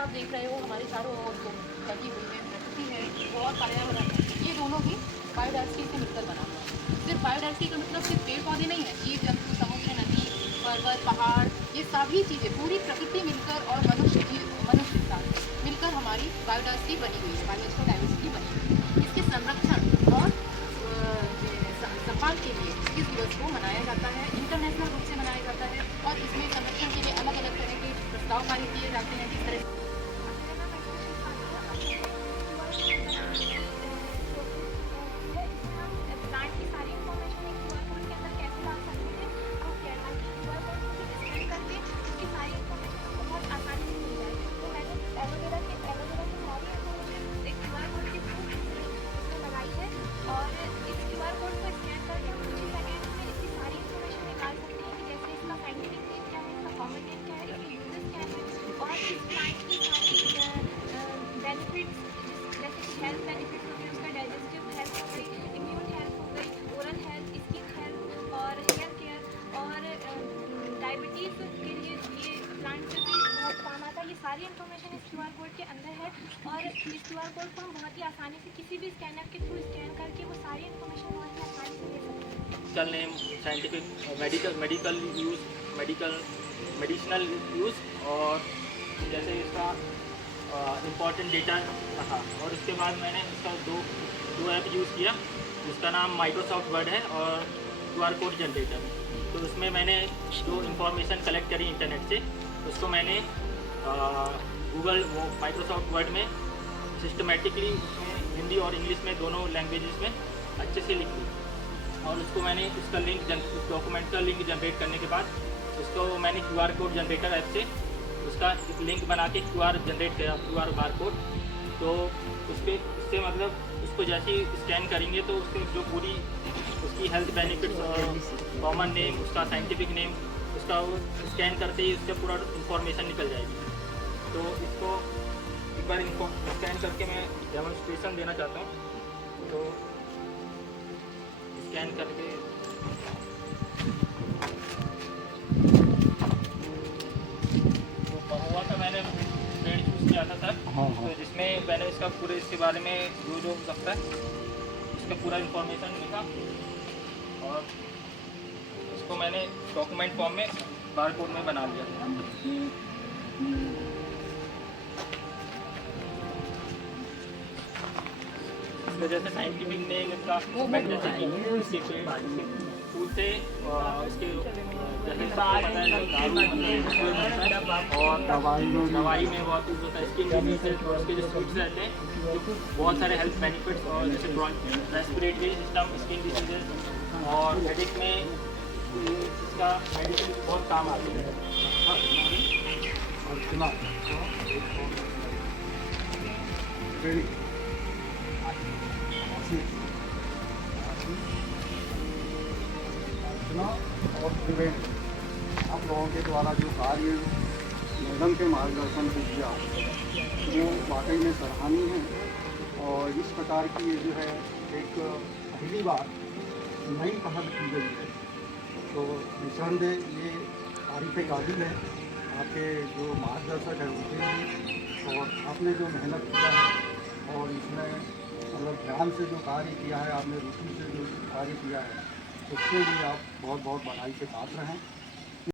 आप देख रहे हो हमारे चारों ओर जो लगी हुई है प्रकृति है और पर्यावरण है, ये दोनों भी बायोडाइवर्सिटी से मिलकर बना हुआ है। सिर्फ बायोडाइवर्सिटी का मतलब सिर्फ पेड़ पौधे नहीं है, जीव जंतु, समुद्र, नदी, पर्वत, पहाड़, ये सभी चीज़ें पूरी प्रकृति मिलकर और मनुष्य के साथ मिलकर हमारी बायोडाइवर्सिटी बनी हुई है, बायोलॉजिकल डाइवर्सिटी बनी हुई है। इसके संरक्षण और सम्मान के लिए इस दिवस को मनाया जाता है, इंटरनेशनल रूप से मनाया जाता है और इसमें संरक्षण के लिए अलग अलग तरह के प्रस्ताव पारित किए जाते हैं। जिस तरह प्लांट की सारी इन्फॉर्मेशन एक क्यूआर कोड के अंदर कैसे डाल सकते हैं, तो कैनवा की क्यूआर कोड को स्कैन करके उसकी सारी इन्फॉर्मेशन आपको बहुत आसानी से मिल जाएगी। तो मैंने एलोवेरा की सारी इन्फॉर्मेशन एक क्यूआर कोड के थ्रू इसमें लगाई है और इस क्यूआर कोड को स्कैन करके हम कुछ ही सेकेंड में इसकी सारी इन्फॉर्मेशन निकाल सकते हैं कि जैसे इसका साइंटिफिक नेम क्या है, इसका कॉमन नेम क्या है, इसके यूजेस क्या है और इस प्लांट की सारी बेनिफिट्स जैसे कि हेल्थ बेनिफिट्स हो गए, उसका डाइजेस्टिव हेल्थ हो गई, इम्यून हेल्थ हो गई, ओरल हेल्थ, स्किन हेल्थ और हेयर केयर और डायबिटीज़ के लिए ये प्लांट भी बहुत काम आता है। ये सारी इन्फॉर्मेशन इस क्यूआर कोड के अंदर है और इस क्यूआर कोड को हम बहुत ही आसानी से किसी भी स्कैनर के थ्रू स्कैन करके वो सारी इन्फॉर्मेशन बहुत ही आसानी से ले सकते हैं। Medical name, scientific medical use, medicinal use और जैसे इसका इम्पॉर्टेंट डेटा रहा। और उसके बाद मैंने इसका दो ऐप यूज़ किया जिसका नाम माइक्रोसॉफ्ट वर्ड है और क्यूआर कोड जनरेटर। तो उसमें मैंने जो इन्फॉर्मेशन कलेक्ट करी इंटरनेट से उसको मैंने गूगल माइक्रोसॉफ्ट वर्ड में सिस्टमेटिकली उसमें हिंदी और इंग्लिश में दोनों लैंग्वेजेस में अच्छे से लिख दी और उसको मैंने उसका लिंक डॉक्यूमेंट का लिंक जनरेट करने के बाद उसको मैंने क्यूआर कोड जनरेटर ऐप से उसका एक लिंक बना के क्यूआर जनरेट किया, क्यूआर बार कोड। तो उससे मतलब उसको जैसे ही स्कैन करेंगे तो उससे जो पूरी उसकी हेल्थ बेनिफिट्स और कॉमन नेम, उसका साइंटिफिक नेम, उसका वो स्कैन करते ही उसका पूरा इंफॉर्मेशन निकल जाएगी। तो इसको एक बार स्कैन करके मैं डेमोन्स्ट्रेशन देना चाहता हूँ। तो स्कैन करके हुआ था, मैंने पेड़ चूज़ किया था सर। तो जिसमें मैंने इसका पूरे इसके बारे में जो सकता है इसका पूरा इंफॉर्मेशन लिखा और इसको मैंने डॉक्यूमेंट फॉर्म में बार कोड में बना लिया। इसमें जैसे साइंटिफिक नेम इसका जैसे कि फूल से इसके और दवाई में बहुत यूज होता है। स्किन डिजीज और उसके जो स्वीट्स रहते हैं जो बहुत सारे हेल्थ बेनिफिट्स और जैसे रेस्पिरेटरी सिस्टम, स्किन डिजीजेज और हेडेक में इसका मेडिसिन बहुत काम आती है। और प्रिवेंट आप लोगों के द्वारा जो कार्य मैडम के मार्गदर्शन से किया वो वाकई में सराहनीय है और इस प्रकार की ये जो है एक पहली बार नई पहल की गई है। तो निसंदेह ये तारीफ़ काबिल है आपके जो मार्गदर्शक है उनके लिए और आपने जो मेहनत किया है और इसमें मतलब ध्यान से जो कार्य किया है, आपने रुचि से जो कार्य किया है उसके लिए आप बहुत बहुत बधाई के पात्र हैं।